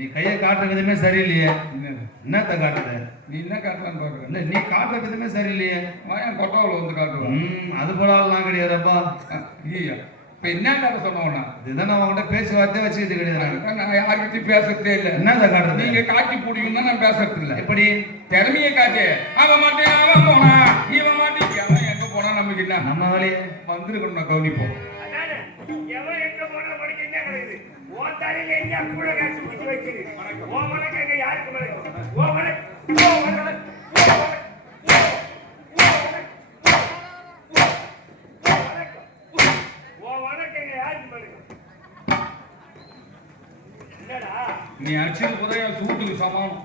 நீ கையை காட்டுற விதமே சரியில்லையே. என்னத்த காட்டுற? நீ என்ன காட்டலான்னு பாக்குற? இல்ல நீ காட்டுற விதமே சரியில்லையே. வாயன் கொட்டாவில் வந்து காட்டுவேன். அது போலாம் கிடையாதுப்பா. ஐயா இப்ப என்ன கதை சொன்னோம்னா இதுதான் நான் உங்கள்கிட்ட பேச்சுவார்த்தை வச்சுக்கிட்டு கிடையாது. நான் யாருக்கிட்டையும் பேசுறதே இல்லை. என்னத்த காட்டுறது? நீங்க காட்டி பிடிக்கும் தான் நான் பேசுறது இல்லை. எப்படி திறமையை காட்டு. அவன் மாட்டேன் அவன் போனா இவன் மாட்டேன் அவன் எங்க போனா நமக்கு என்ன நம்ம வேலையை வந்துருக்கணும். நான் கவனிப்போம். நீ அடிச்சது போதே சூட்டுக்கு சமானம்.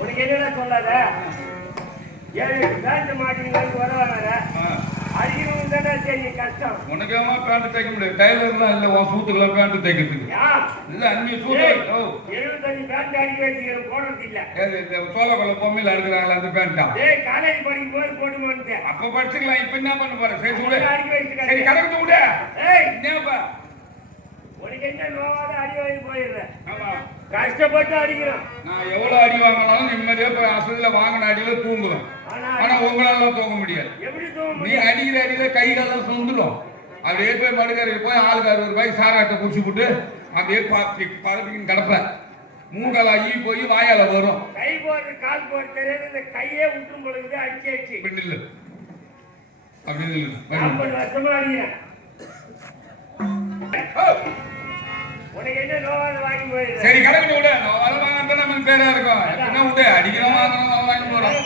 உனக்கு என்ன சொல்லாத பேண்ட் மாட்டீங்க வர அடிக்கணும் தானே தெரியும் கஷ்டம். உனக்கு பேண்ட் தைக்க முடியாது. டைலர்லாம் இல்லை உன் சூத்துக்கெல்லாம் பேண்ட் தைக்கிறதுக்கு இல்ல. அன்னி சூத்து 75 பேண்ட் அடிக்க வச்சுக்கிறோம் போடுறது இல்ல. சோழ பொம்மையில அடுக்கிறாங்களா அந்த பேண்டா? காலேஜ் படிக்கும் போது போட்டு அப்ப படிச்சுக்கலாம். இப்ப என்ன பண்ண போற? சரி சொல்லு. அடிக்க வச்சுக்க. சரி கடக்கு விட. என்னப்பா உனக்கு என்ன நோவாத அடி வாங்கி போயிடுறேன். ஆமா கஷ்டப்பட்டு அடிக்கிறோம். நான் எவ்வளவு அடி வாங்கினாலும் நிம்மதியா போய் அசல்ல வாங்கின அடியில தூங்குவேன். ஆனா உங்களால தூங்க முடியாது. எப்படி தூங்க? நீ அடிக்கிற அடியில கை காலம் சொந்துடும். அப்படியே போய் மடுக்கரைக்கு போய் ஆளுக்கு 60 ரூபாய்க்கு சாராட்டை குடிச்சு விட்டு அப்படியே பதப்பின்னு கிடப்ப. மூங்கலாகி போய் வாயால வரும். கை போடுறது கால் போடுறது தெரியாது. இந்த கையே விட்டும் பொழுது அடிச்சாச்சு. இப்படி நில்லு. அப்படி நில்லு. 40 வருஷமா அடிக்கிறேன். உனக்கு என்ன நோவாத வாங்கி போயிடுறேன். சரி கிடக்கணும் விட. நான் வர வாங்க நம்ம பேரா இருக்கும் என்ன விடு அடிக்கிறோம் வாங்குறோம் வாங்கி போறோம்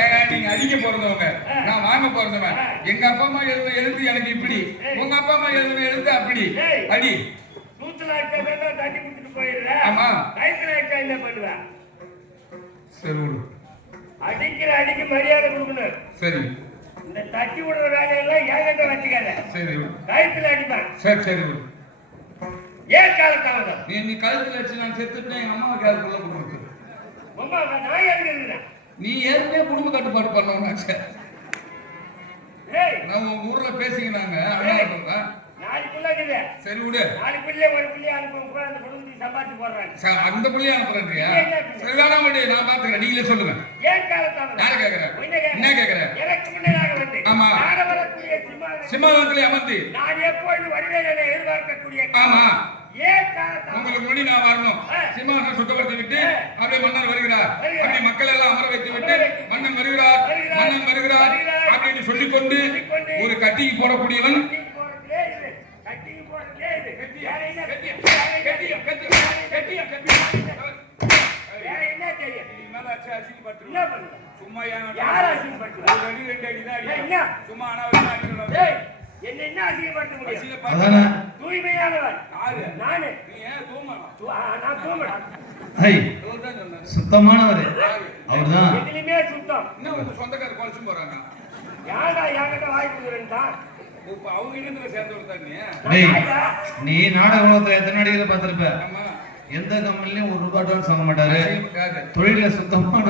ஏங்க நீங்க அடிக்க போறதவங்க நான் வாங்க போறதவன் எங்க அப்பா அம்மா எழுத்து எனக்கு இப்படி உங்க அப்பா அம்மா எழுத்து அப்படி அடி நூத்துல அடிச்சா தட்டி கொடுத்துட்டு போயிடுறேன். ஆமா கைத்துல அடிச்சா என்ன பண்ணுவேன்? சரி விடு அடிக்கிற அடிக்கு மரியாதை கொடுக்கணும். சரி இந்த தட்டி விடுற வேலையெல்லாம் ஏங்கிட்ட வச்சுக்காத. சரி கைத்துல அடிப்பேன். சரி சரி விடு ஏன் காலத்தாமதம்? நீ கழுத்துல வச்சு நான் செத்துட்டேன் எங்க அம்மாவுக்கு யாரு பிள்ளை கொடுக்குறது அம்மா நான் எழுதுறேன். நீ ஏற்கனவே குடும்ப கட்டுப்பாடு பண்ணவனாச்சே ஏய் நான் உங்க ஊர்ல பேசிக்கினாங்க அண்ணா நாளைக்குள்ள இருக்குது. சரி விடு நாலு பிள்ளை ஒரு பிள்ளை அனுப்ப அந்த குடும்பத்துக்கு சம்பாதிச்சு போடுறாங்க. அந்த பிள்ளைய அனுப்புறேன்றியா சரி வேணாம் விடு நான் பாத்துக்கிறேன் நீங்களே சொல்லுங்க ஏன் காலத்தாமதம்? யாரு கேக்குறேன் என்ன கேக்குறேன் எனக்கு முன்னதாக வந்து ஆமா நாட வரக்கூடிய சிம்மாவனத்திலே அமர்த்தி நான் எப்பொழுது வருவேன் என எதிர்பார்க்கக்கூடிய ஆமா ஏன் காலத்தாமதம்? உங்களுக்கு முன்னாடி நான் வரணும் சிம்மாவனம் சுத்தப்படுத்தி விட்டு அப்படியே மன்னர் வருகிறார் அப்படி மக்கள் எல்லாம் அமர வைத்து விட்டு மன்னன் வருகிறார் மன்னன் வருகிறார் அப்படின்னு சொல்லிக்கொண்டு ஒரு கட்டிக்கு போடக்கூடியவன் சும்மா என்ன அசிங்கப்படுத்த முடியும்? தூய்மையானவன் நானு. நான் தூங்கலாம். சுத்தமானவர் அவர்தான். எதுலையுமே சுத்தம். இன்னும் உங்க சொந்தக்காரர் குறைச்சு போறாங்க யாரா என்கிட்ட வாய்ப்பு இருந்தா இப்ப அவங்க இடத்துல சேர்ந்து விடுத்தாங்க நீ நாடக உலகத்துல எத்தனை நடிகரை பார்த்திருப்ப? ஆமா எந்த கம்பெனிலையும் ஒரு ரூபாய் அட்வான்ஸ் வாங்க மாட்டாரு. காது தொழில சுத்தமான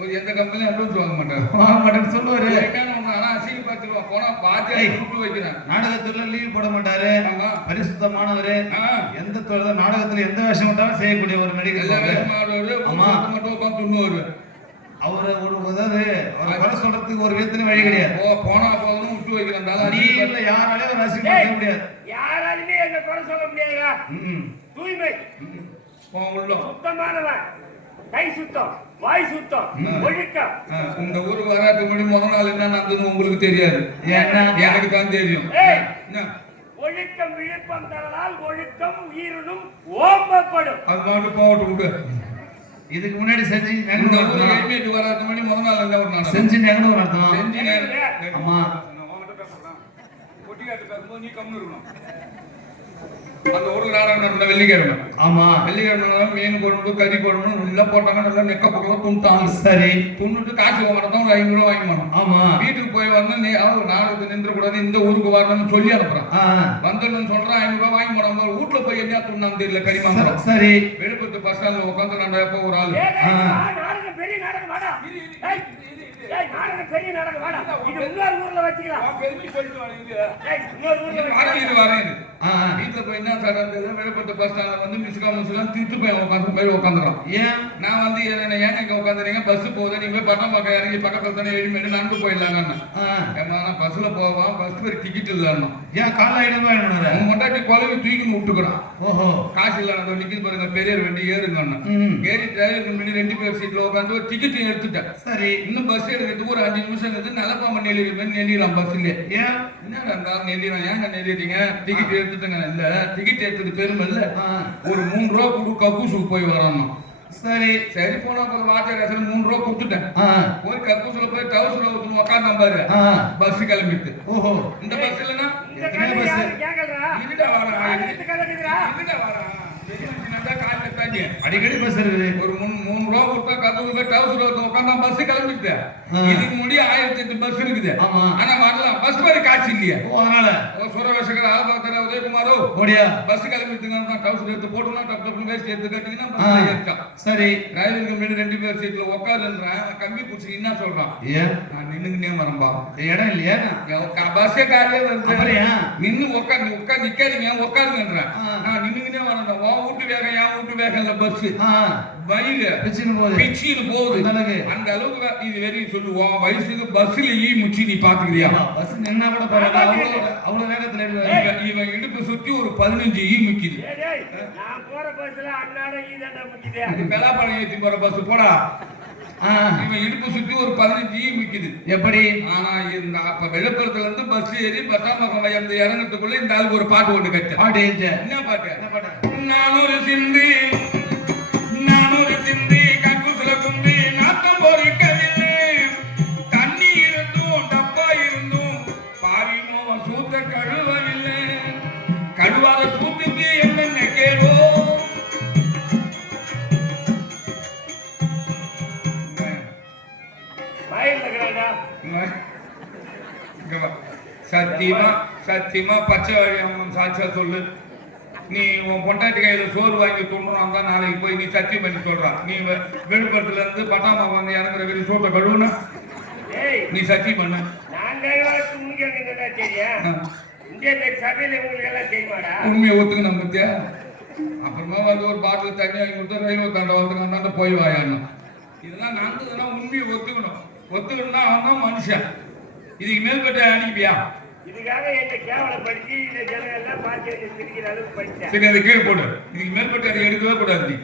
ஒரு எந்த கம்பெனியும் அட்வான்ஸ் வாங்க மாட்டாரு வாங்க மாட்டேன்னு சொல்லுவாரு. ஆனா அசிங்க பார்த்துருவோம் போனா பாத்து குரூப்ல வைக்கிறேன் நாடகத்துல லீவ் போட மாட்டாரு. ஆமா பரிசுத்தமானவரு. ஆ எந்த தொழில் நாடகத்துல எந்த வேஷம் விட்டாலும் செய்யக்கூடிய ஒரு நடிகர். எல்லா வேஷம் ஆடுவாரு ஆமா மட்டும் உட்காந்து துண்ணுவாரு அவரை ஒரு அதாவது வர சொல்றதுக்கு ஒரு விதத்துல வழி கிடையாது. போனா போதும் விட்டு வைக்கிறாங்க நீ இல்ல யாராலையும் ஒரு அசிங்கப்படுத்த முடியாது. யாராலுமே என்ன குறை சொல்ல முடியாதுடா. தூய்மை உள்ள சுத்தமானவன். கை சுத்தம், வாய் சுத்தம், ஒழுக்கம். உங்க ஊருக்கு வராதுக்கு முன்னாடி முதல் நாள் என்ன நடந்ததுன்னு உங்களுக்கு தெரியாது. ஏன்னா எனக்கு தான் தெரியும். ஒழுக்கம் விழுப்பம் தரலால் ஒழுக்கம் உயிரினும் ஓம்பப்படும். அது மாதிரி போட்டு விடு. இதுக்கு முன்னாடி செஞ்சு எலிமேட் வராதுக்கு முன்னாடி முதல் நாள் என்ன ஒரு நாள் செஞ்சு நெகணும் ஒரு அர்த்தம். செஞ்சு ஆமா பொட்டிக்காட்டு பேசும்போது நீ கம்முன்னு இருக்கணும். அந்த ஊர்ல நாடகம் நடந்த வெள்ளிக்கிழமை. ஆமா வெள்ளிக்கிழமை மீன் குழம்பு கறி குழம்பு நல்லா போட்டாங்க. நல்லா நெக்க பக்கம் துண்டாங்க. சரி துண்ணுட்டு காசு வாங்கினதான் ஒரு 500 ரூபா வாங்கிக்கணும். ஆமா வீட்டுக்கு போய் வந்து நீ நாடகத்தை நின்று கூடாது இந்த ஊருக்கு வரணும்னு சொல்லி அனுப்புறான். வந்துடும் சொல்றான் 500 ரூபாய் வாங்கி போடாம வீட்டுல போய் என்ன துண்ணான்னு தெரியல கறிமாங்க. சரி விழுப்புரத்து பஸ் ஸ்டாண்ட்ல உட்காந்து நான் எப்போ ஒரு ஆள் பெரிய நாடகம் வாடா. நாடகம் பெரிய நாடகம் வாடா. இது இன்னொரு ஊர்ல வச்சுக்கலாம். பெருமை சொல்லிட்டு வரேன். வீட்டுல போய் என்ன சார் விழுப்புரத்து பஸ் ஸ்டாண்ட்ல வந்து மிஸ்காமலாம் திருட்டு போய் உட்காந்துறோம். ஏன் நான் வந்து ஏன் இங்க உட்காந்துறீங்க பஸ் போகுது நீங்க போய் பட்டம் பக்கம் இறங்கி பக்கத்துல தானே எழுதி நடந்து போயிடலாங்கன்னு. பஸ்ல போவான் பஸ் பேர் டிக்கெட் இல்லைன்னா ஏன் காலையிடமா அவன் முன்னாடி குழந்தை தூக்கி விட்டுக்கிறான். ஓஹோ காசு இல்லாத நிக்கிது பாருங்க பெரிய வண்டி ஏறுங்கன்னு ஏறி டிரைவருக்கு முன்னாடி 2 பேர் சீட்ல உட்காந்து ஒரு டிக்கெட் எடுத்துட்டேன். சரி இன்னும் பஸ் எடுக்கிறதுக்கு ஒரு 5 நிமிஷம் இருந்து நலப்பாம நெல்லிடுறான் பஸ்ல. ஏன் என்ன நெல்லிறான் ஏங்க நெல்லிடுறீங்க டிக்கெட் எடுத்துட்டேங்க. இல்ல டிக்கெட் எடுத்தது பெருமை இல்ல ஒரு 3 ரூபா கொடு கக்கூசுக்கு போய் வரணும். சரி சரி போனா வாட்டர் 3 ரூபா கொடுத்துட்டேன். போய் கக்கூசுல போய் டவுசர்ல ஊத்து உட்காந்து பாரு பஸ் கிளம்பிட்டு. ஓஹோ இந்த பஸ் இல்லனா எத்தனை பஸ் இதுடா வரா இதுடா வரா அடிக்கடி பஸ் இருக்குது. ஒரு 3 ரூபா கொடுத்தா கக்கூசுல போய் டவுசர்ல உட்காந்து பஸ் கிளம்பிட்டு. இதுக்கு முன்னாடி 1008 பஸ் இருக்குது. ஆனா வரலாம் பஸ் பேர் காட்சி இல்லையா. அதனால சுரவேசகர் ஆபாத்தர உதயகுமாரோ ஓடியா பஸ் கிளம்பிட்டுங்க டவுசர் எடுத்து போட்டுனா டப் டப்னு வேஸ்ட் எடுத்து கட்டிங்கன்னா பஸ் ஏறிட்டான். சரி டிரைவருக்கு முன்னாடி 2 பேர் சீட்ல உட்காருன்றான். கம்பி குச்சி என்ன சொல்றான் ஏன் நான் நின்னுக்கிட்டே வரம்பா இடம் இல்லையா பஸ்ஸே காலையே வருது நின்னு உட்காந்து நிக்காதீங்க உட்காருங்கன்றான். நான் நின்னுக்கிட்டே வரேன். உன் வீட்டு வேகம் என் வீட்டு வேகம் இல்ல பஸ் வயிறு பிச்சின்னு போகுது. அந்த அளவுக்கு இது வெறும் சொல்லுவோம் வயசுக்கு பஸ்ல முச்சி நீ பாத்துக்கிறியா பஸ் நின்னா கூட அவ்வளவு வேகத்துல இவன் இடுப்பு சுத்தி ஒரு 15 முக்கிது. நான் போற பஸ்ல அண்ணாட ஈதாண்டா முக்கிது. அது பெலாப்பாளையம் ஏத்தி போற பஸ் போடா. இவன் இடுப்பு சுத்தி ஒரு 15 முக்கிது. எப்படி ஆனா இந்த அப்ப விழுப்புரத்துல இருந்து பஸ் ஏறி பட்டாம்பக்கம் இறங்கறதுக்குள்ள இந்த ஆளுக்கு ஒரு பாட்டு ஒண்ணு கட்ட என்ன பாட்டு? 400 சிந்தி இங்க வா. சத்தியமா சத்தியமா பச்சை வழி சாட்சியா சொல்லு. நீ உன் பொண்டாட்டி கையில சோறு வாங்கி துண்டுறான் தான் நாளைக்கு போய் நீ சத்தியம் பண்ணி சொல்றான். நீ விழுப்புரத்துல இருந்து பட்டாமா வந்து இறங்குற வெளி சோட்டை கழுவுனா ஏய் நீ சத்தியம் பண்ணு. நான் கைவாக்கு உங்களுக்கு என்ன தெரியும்? இந்த சபையில உங்களுக்கு எல்லாம் தெரியுமாடா? உண்மையை ஒத்துக்கணும் பத்தியா. அப்புறமா வந்து ஒரு பாட்டில் தண்ணி வாங்கி கொடுத்தா ரயில்வே தாண்ட வந்து போய் வாயாடணும். இதெல்லாம் நடந்ததுன்னா உண்மையை ஒத்துக்கணும். ஒத்துக்கணும்னா அவன் தான் மனுஷன். இதுக்கு மேல்பட்ட அனுப்பியா? இதுக்காக என்ன கேவலப்படுத்தி இந்த ஜனம் எல்லாம் பார்த்து சிரிக்கிற அளவுக்கு படித்தேன். சரி அதை கீழே போடு. இதுக்கு மேல்பட்டு அதை எடுக்கவே கூடாது. நீ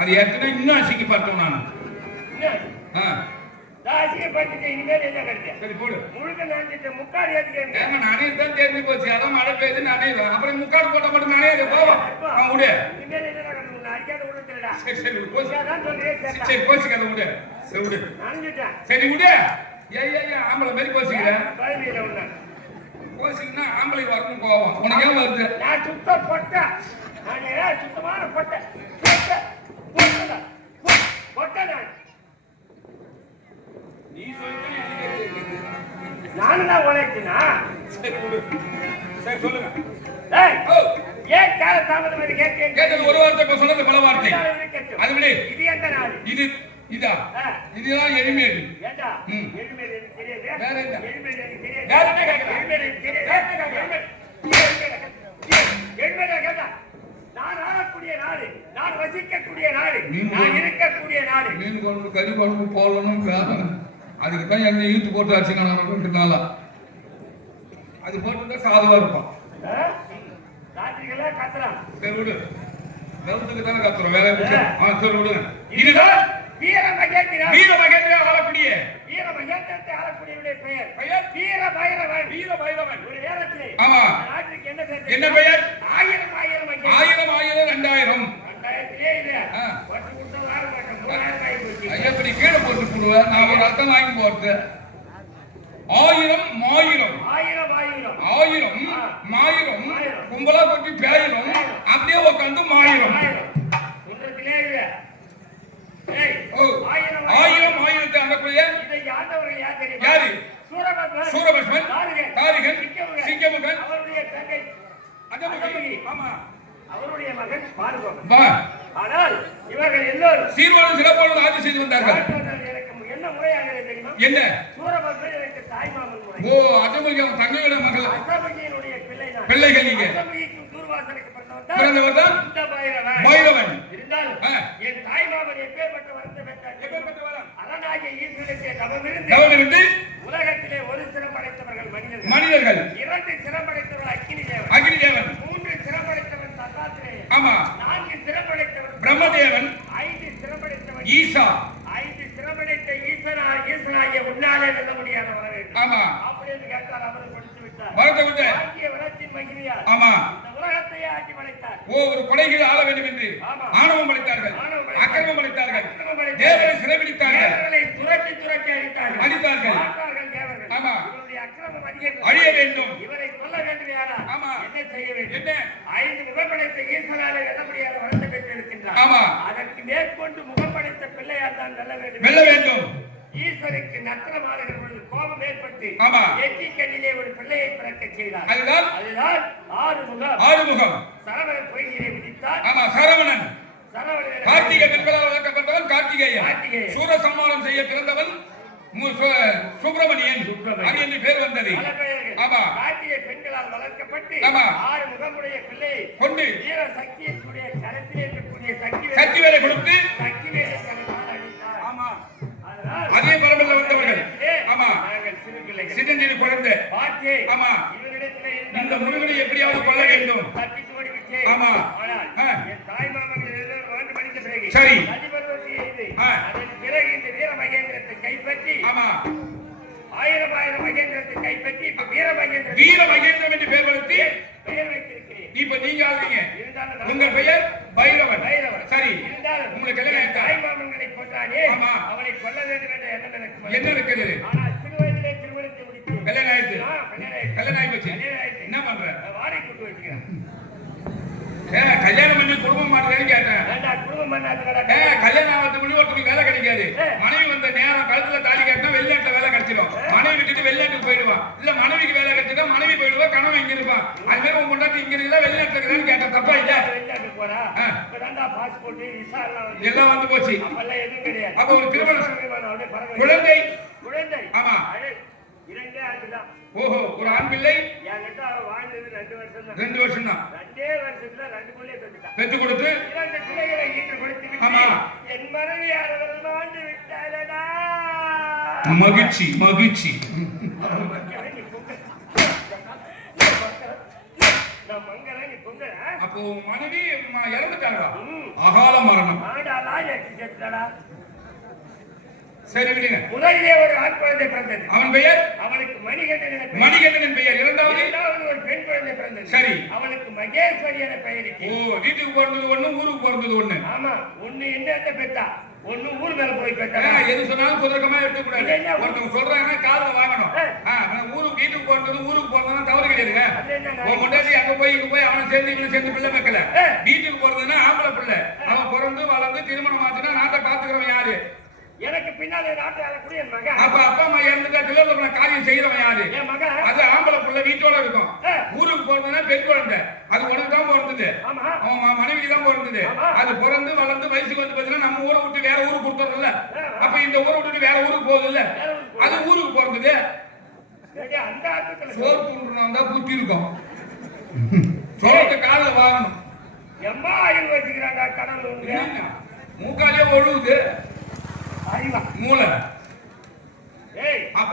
அது ஏற்கனவே இன்னும் அசிங்கப்பட்டோம் நான். அசிங்கப்பட்டு இனிமேல் என்ன கிடைச்சேன்? சரி போடு. முழுக்க நினைச்சிட்டு முக்காடு ஏற்றுக்க நானே தான் தெரிஞ்சு போச்சு. அதான் மழை பெய்யுது நானே தான். அப்புறம் முக்காடு போட்ட மட்டும் நானே அதை போவோம். விடு. இனிமேல் என்ன நடக்கணும்? அடிக்காத விடுறதுலடா. சரி சரி கோச்சு. அதான் சொல்றேன். சரி கோச்சுக்காத விடு. சரி விடு. நினைச்சிட்டேன். சரி விடு. ஏன் ஆம்பளை மாரி கோச்சிக்கிறேன்? பதிலில் ஒண்ணு கோச்சிங்கன்னா ஆம்பளை வரணும் கோவம். உனக்கு ஏன் வருது? நான் சுத்த பொட்டை. நான் ஏன் சுத்தமான பொட்டை? பொட்டை நான். நீ சொல்லிட்டு நானும் தான் உழைச்சினா? சரி விடு. சரி சொல்லுங்க. ஏய் ஏன் கால தாமதம் கேட்க கேட்டது ஒரு வார்த்தை சொன்னது பல வார்த்தை. அது விடு. இது எந்த நாள்? இதா இதுதான் எளிமேடு. ஏண்டா எளிமேடு எனக்கு தெரியாது. வேற என்ன? எளிமேடு எனக்கு தெரியாது. வேற என்ன கேக்குற? எளிமேடு எனக்கு தெரியாது. எளிமேடு கேட்டா நான் ஆளக்கூடிய நாடு, நான் வசிக்கக்கூடிய நாடு, நான் இருக்கக்கூடிய நாடு. மீன் குழம்பு கறி குழம்பு போடணும் வேணும். அதுக்கு தான் என்ன இழுத்து போட்டு வச்சுங்க நான் 2 நாளா. அது போட்டு தான் சாதமா இருப்பான். ராத்திரிகளா கத்துறான். சரி விடு. கவுத்துக்கு தானே கத்துறோம். வேலை சரி விடுங்க. இதுதான் வீரமகேந்திரன். வீரமகேந்திரன் ஆளக்கூடிய வீரமகேந்திரத்தை ஆளக்கூடியவருடைய பெயர் பெயர் வீரபைரவன். வீரபைரவன். ஒரு நேரத்திலே ஆமா நாட்டுக்கு என்ன பெயர்? என்ன பெயர்? 1000 2000 2000 இது பட்டு கொடுத்தா வாங்க மாட்டேன். 3000 ஆகி போச்சு. எப்படி கீழே போட்டு போடுவேன் நான் ஒரு அர்த்தம் வாங்கி போறது. 1000 1000 கும்பலா கொட்டி பேயிரும் அப்படியே உட்காந்து மாயிரும். குன்றத்திலே இது. ஏய் 1000 அங்கக்குள்ளே இதை யாதவர்கள் யார் தெரியுமா? யாரு? சூரபத்மன், சூரபத்மன், தாரிகன், சிங்கமுகன், அவருடைய தங்கை அதமுகி. ஆமா அவருடைய மகன் பார்வன். வா. ஆனால் இவர்கள் எல்லோரும் சீர்வாழும் சிறப்பாலும் ஆட்சி செய்து வந்தார்கள். எனக்கு என்ன முறையாகிறது தெரியுமா? என்ன? சூரபத்மன் எனக்கு தாய்மாமன் முறை. ஓ அதமுகி அவன் தங்கையோட மகள். அசபகியினுடைய பிள்ளை நான். பிள்ளைகள் நீங்க. அசபகிக்கு தூர்வாசனுக்கு பிறந்தவர் தான் இந்த பைரவன். பைரவன். இருந்தாலும் என் தாய்மாமன் எப்பேற்பட்ட வரத்தை பெற்றார்? எப்பேற்பட்ட வரம்? அரணாகிய ஈஸ்வரனுக்கு தவமிருந்து உலகத்திலே ஒரு சிரம் படைத்தவர்கள் மனிதர்கள். 2 சிரம் படைத்தவர்கள் அக்கினி தேவன். 3 சிரம் படைத்தவன் தத்தாத்திரேயன். ஆமா 4 சிரம் படைத்தவன் பிரம்மதேவன். 5 சிரம் படைத்தவன் ஈசா. 5 சிரம் படைத்த ஈசனாகிய உன்னாலே வெல்ல முடியாத வர வேண்டும். ஆமா அப்படின்னு கேட்டார். அவரும் கொடுத்து விட்டார். வரத்தை விட்டு ஆகிய விளக்கின் மகிமையால் ஆமா இந்த உலகத்தையே ஆட்சி படைத்தார். ஒரு கொடைகள் ஆள வேண்டும் என்று ஆணவம் படைத்தார்கள், அக்கிரமம் படைத்தார்கள், தேவரை சிறைபிடித்தார்கள், தேவர்களை துரத்தி அடித்தார்கள். தேவர்கள். ஆமா இவருடைய அக்கிரமம் அழிய வேண்டும். இவரை கொல்ல வேண்டும். யாரா? ஆமா என்ன செய்ய வேண்டும்? என்ன? 5 முகப்படைத்த ஈஸ்வராலே வெல்ல முடியாத வரத்தை பெற்றிருக்கின்றார். ஆமா அதற்கு மேற்கொண்டு முகப்படைத்த பிள்ளையார் தான் வெல்ல வேண்டும். ஈஸ்வருக்கு நத்திரமாடுகிற பொழுது கோபம் ஏற்பட்டு ஆமா எட்டி கண்ணிலே ஒரு பிள்ளையை பிறக்க செய்தார். அதுதான் ஆறுமுகம். சரவணன் பொய்கையை விதித்தார். ஆமா சரவணன். கார்த்திகை பெண்களால் வளர்க்கப்பட்டவன் கார்த்திகேயன். சூரசம்மானம் செய்ய பிறந்தவன் சுப்பிரமணியன் என்று பேர் வந்தது. ஆமா கார்த்திகை பெண்களால் வளர்க்கப்பட்டு ஆமா 6 முகமுடைய பிள்ளையை கொண்டு வீர சக்தியுடைய கரத்திலே இருக்கக்கூடிய சக்தி வேலை கொடுத்து சக்தி வேலை கருத்தால் அடித்தார். ஆமா அதனால் அதே பரம்பரையில் வந்தவர்கள். ஆமா நாங்கள் சிறு பிள்ளைகள். சின்னஞ்சிறு குழந்தை. பார்த்தே ஆமா இவரிடத்திலே இந்த முருகனை எப்படியாவது கொல்ல வேண்டும். தப்பித்து ஓடி விட்டேன். ஆமா ஆனால் என் தாய் மாமன் வாழ்ந்து படித்த பிறகு சரி அதிபர்வத்தை எய்து அதன் பிறகு இந்த வீர மகேந்திரத்தை கைப்பற்றி ஆமா 1000 மகேந்திரத்தை கைப்பற்றி இப்ப வீர மகேந்திரம் என்று பெயர் வளர்த்தி பெயர் வைத்திருக்கிறேன். இப்ப நீங்க ஆளுங்க. இருந்தாலும் உங்கள் பெயர் பைரவன். சரி இருந்தாலும் உங்களுக்கு எல்லாம் தாய் மாமன்களை கொன்றானே ஆமா அவனை கொல்ல வேண்டும் என்ற எண்ணம் எனக்கு என்ன இருக்குது? ஆனால் சிறு வயதிலே திருமணத்தை முடித்து கல்யாணம் ஆயிடுச்சு. கல்யாணம் ஆயிடுச்சு. ஆயிடுச்சு. என்ன பண்ற? வாடகை கூட்டு வச்சுக்கிறேன். கல்யாணம் பண்ணி குடும்பம் மாட்டேன்னு கேட்டேன். குடும்பம் பண்ணாத கல்யாணம் ஆகிறதுக்கு முன்னாடி ஒருத்தருக்கு வேலை கிடைக்காது. மனைவி வந்த நேரம் கழுத்துல தாலி கட்டினா வெளிநாட்டுல வேலை கிடைச்சிடும். மனைவி இருப்பா கணவன் இங்க இருப்பான் அது மாதிரி உன் பொண்டாட்டி இங்க இருக்கா வெளிநாட்டுல இருக்கிறான்னு கேட்ட தப்பா இல்ல வெளிநாட்டுக்கு போறா இப்பதான்டா பாஸ்போர்ட் விசா எல்லாம் வந்து போச்சு அப்பெல்லாம் எதுவும் கிடையாது அப்ப ஒரு திருமணம் அப்படியே பறக்க குழந்தை குழந்தை ஆமா இரண்டே ஆண்டுதான் ஓஹோ ஒரு ஆண் பிள்ளை என்கிட்ட அவ வாழ்ந்தது 2 வருஷம் தான் 2 வருஷம் தான் 2 வருஷத்துல 2 பிள்ளையை பெற்றுட்டான் பெத்து கொடுத்து 2 பிள்ளைகளை ஈட்டு கொடுத்து ஆமா என் மனைவி அவர்கள் வாழ்ந்து விட்டாளடா மகிழ்ச்சி மகிழ்ச்சி நான் மங்கள நீ பொங்க அப்போ மனைவி இறந்துட்டாங்களா அகால மரணம் ஆடாலா எட்டு செத்துடா சரி விடுங்க முதலிலே ஒரு ஆண் குழந்தை பிறந்தது அவன் பெயர் அவனுக்கு மணிகண்டன் மணிகண்டன் பெயர் இரண்டாவது ஒரு பெண் குழந்தை பிறந்தது சரி அவனுக்கு மகேஸ்வரி என பெயருக்கு ஓ வீட்டுக்கு பிறந்தது ஒண்ணு ஊருக்கு பிறந்தது ஒண்ணு ஆமா ஒண்ணு என்ன பெத்தா ஒண்ணு ஊர் மேல போய் பெத்தா எது சொன்னாலும் குதிரக்கமா எடுக்க கூடாது ஒருத்தவங்க சொல்றாங்கன்னா காதுல வாங்கணும் ஊருக்கு வீட்டுக்கு பிறந்தது ஊருக்கு பிறந்ததுன்னா தவறு கிடையாதுங்க உன் முன்னாடி அங்க போய் இங்க போய் அவனை சேர்ந்து இவனை சேர்ந்து பிள்ளை வைக்கல வீட்டுக்கு பிறந்ததுன்னா ஆம்பளை பிள்ளை அவன் பிறந்து வளர்ந்து திருமணம் ஆச்சுன்னா நாட்டை பாத்துக்கிறவன் யாரு எனக்கு பின்னாலே நாட்டு ஆளக்கூடிய என் மகன் அப்ப அப்பா அம்மா இறந்துட்டா திலோகமான காரியம் செய்யறவன் யாரு என் மகன் அது ஆம்பளை பிள்ளை வீட்டோட இருக்கும் ஊருக்கு பிறந்ததுன்னா பெண் குழந்தை அது உனக்கு தான் பிறந்தது அவன் மனைவிக்கு தான் பிறந்தது அது பிறந்து வளர்ந்து வயசுக்கு வந்து பார்த்தீங்கன்னா நம்ம ஊரை விட்டு வேற ஊருக்கு கொடுத்துறோம்ல அப்ப இந்த ஊரை விட்டுட்டு வேற ஊருக்கு போகுது இல்ல அது ஊருக்கு பிறந்தது அந்த அர்த்தத்துல சோறு தூண்டுறோம் தான் புத்தி இருக்கும் சோளத்தை காலில் வாங்கணும் எம்மா அறிவு வச்சுக்கிறாங்க கடவுள் மூக்காலே ஒழுகுது அறிவா மூளை ஏய் அப்ப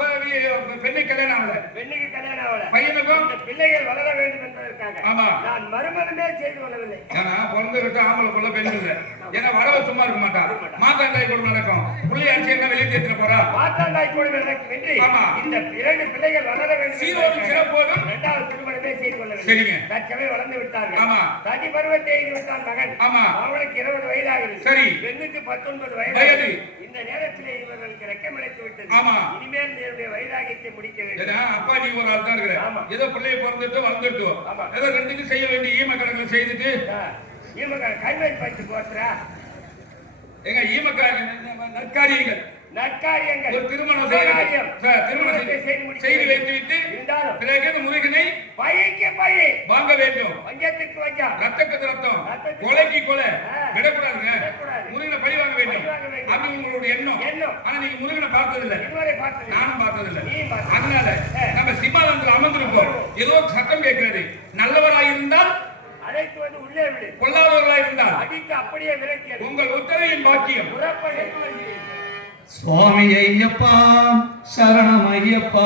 பெண்ணை கல்யாணம் ஆகல பெண்ணுக்கு கல்யாணம் ஆகல பையனுக்கும் இந்த பிள்ளைகள் வளர வேண்டும் என்பதற்காக ஆமா நான் மறுமணமே செய்து கொள்ளவில்லை ஏன்னா பிறந்து விட்டு ஆம்பளை பிள்ளை பெண் இல்லை ஏன்னா வரவ சும்மா இருக்க மாட்டா மாத்தாண்டாய் கூட நடக்கும் பிள்ளைய அடிச்சு என்ன வெளியே தேத்துற போறா மாத்தாண்டாய் கூட நடக்கும் என்று ஆமா இந்த 2 பிள்ளைகள் வளர வேண்டும் சீரோடு சிறப்போடும் 2வது திருமணமே செய்து கொள்ளவில்லை சரிங்க தற்சமே வளர்ந்து விட்டார்கள் ஆமா தனி பருவத்தை எய்து விட்டான் மகன் ஆமா அவனுக்கு 20 வயதாகிறது சரி பெண்ணுக்கு 19 வயது இந்த நேரத்திலே இவர்களுக்கு ரெக்கமடைத்து விட்டது ஆமா இனிமேல் என்னுடைய வைராகியத்தை முடிக்க வேண்டும் ஏன்னா அப்பா நீ ஒரு ஆள் தான் இருக்கிற ஏதோ பிள்ளைய பிறந்துட்டு வளர்ந்துட்டு ஏதோ ரெண்டுக்கும் செய்ய வேண்டிய ஈம கணக்குல செய்துட்டு இவங்க கைவை பற்றி போட்டுறா எங்க நற்காரியங்கள் நற்காரியங்கள் ஒரு திருமணம் செய்து வைத்து விட்டு பிறகு முருகனை பையக்கு பைய வாங்க வேண்டும் பஞ்சத்துக்கு வஞ்சம் ரத்தத்துக்கு ரத்தம் கொலைக்கு கொலை விடக்கூடாதுங்க முருகனை பழி வாங்க வேண்டும் அப்படி உங்களுடைய எண்ணம் ஆனா நீங்க முருகனை பார்த்ததில்லை நானும் பார்த்ததில்லை அதனால நம்ம சிம்மாலயத்தில் அமர்ந்திருக்கோம் ஏதோ சத்தம் கேட்கிறது நல்லவராயிருந்தால் அழைத்து வந்து உள்ளே விடு கொல்லாதவர்களாக இருந்தால் அடித்து அப்படியே விலக்கியது உங்கள் உத்தரவின் பாக்கியம் புறப்படு சுவாமி ஐயப்பா சரணம் ஐயப்பா